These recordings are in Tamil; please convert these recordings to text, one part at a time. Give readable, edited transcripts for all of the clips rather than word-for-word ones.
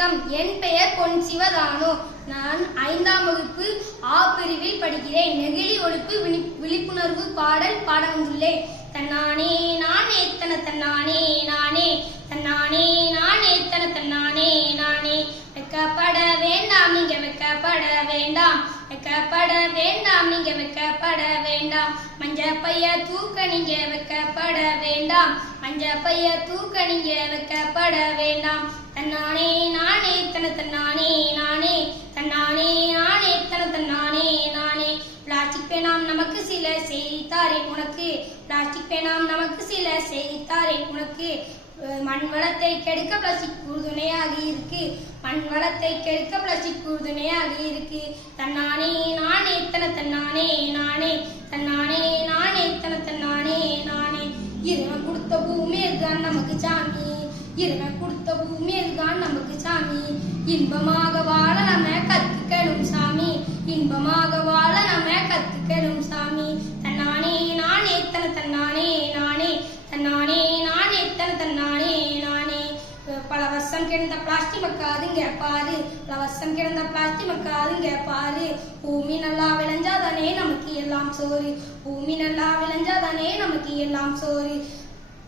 வணக்கம். என் பெயர் பொன் சிவதானு. நான் 5ஆம் வகுப்பு ஆ பிரிவில் படிக்கிறேன். நெகிழி ஒழிப்பு விழிப்புணர்வு பாடல் பாட வந்துள்ளேன். தன்னானே நானே தன தன்னானே நானே தன்னானே நானே தன தன்னானே நானே. வெக்கப்பட வேண்டாம் நீங்க வெக்கப்பட வேண்டாம், வெக்கப்பட வேண்டாம் நீங்க வெக்கப்பட வேண்டாம். மஞ்ச பைய தூக்க நீங்க வெக்கப்பட வேண்டாம், மஞ்ச பைய தூக்க நீங்க வெக்கப்பட வேண்டாம். தன்னானே நானே தன தன்னானே நானே தன்னானே நானே தன தன்னானே நானே. பிளாஸ்டிக் பேனாம் நமக்கு சில செய்தாரே உனக்கு, பிளாஸ்டிக் பேனாம் நமக்கு சில செய்தாரே உனக்கு. மண் வளத்தை கெடுக்க பிளாஸ்டிக் உறுதுணையாக இருக்கு, மண் வளத்தை கெடுக்க பிளாஸ்டிக் உறுதுணையாக இருக்கு. தன்னானே நானே தன தன்னானே நானே தன்னானே நானே தன தன்னானே நானே. இறைவன் கொடுத்த பூமி அதுதான் நமக்கு சாமி, இறைவன் கொடுத்த பூமி அதுதான் நமக்கு சாமி. இன்பமாக வாழ நம்ம கத்துக்கணும் சாமி, இன்பமாக வாழ நம்ம கத்துக்கணும் சாமி. தன்னானே நானே தன தன்னானே நானே தன்னானே நானே தன தன்னானே நானே. பல வருஷம் கிடந்த பிளாஸ்டிக் மக்காதுங்க பாரு, பல வருஷம் கிடந்த பிளாஸ்டிக் மக்காதுங்க பாரு. பூமி நல்லா விளைஞ்சாதானே நமக்கு எல்லாம் சோறு, பூமி நல்லா விளைஞ்சாதானே நமக்கு எல்லாம் சோறு.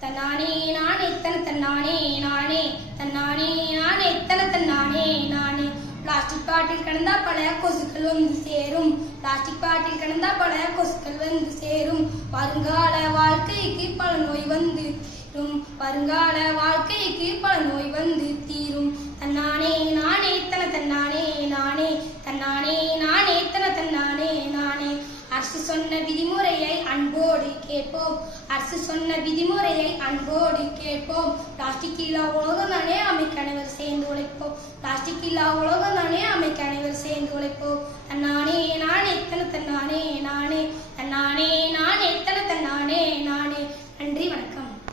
தன்னானே நானே தன தன்னானே நானே தன்னானே நானே தன தன்னானே நானே. பிளாஸ்டிக் பாட்டில் கிடந்தா பல கொசுக்கள் வந்து சேரும், பிளாஸ்டிக் பாட்டில் கிடந்தா பல கொசுக்கள் வந்து சேரும். வருங்கால வாழ்க்கைக்கு பல நோய் வந்து தீரும், வருங்கால வாழ்க்கைக்கு பல நோய் வந்து தீரும். தன்னானே நானே தன தன்னானே நானே தன்னானே நானே தன தன்னானே நானே. அரசு சொன்ன விதிமுறையை அன்போடு கேட்போம், அரசு சொன்ன விதிமுறையை அன்போடு கேட்போம். பிளாஸ்டிக் இல்லா உலகம் தானே அமைக்க அனைவர் சேர்ந்து உழைப்போம், பிளாஸ்டிக் இல்லா உலகம் தானே அமைக்க அனைவர் சேர்ந்து உழைப்போம். தன்னானே நானே தன தன்னானே நானே தன்னானே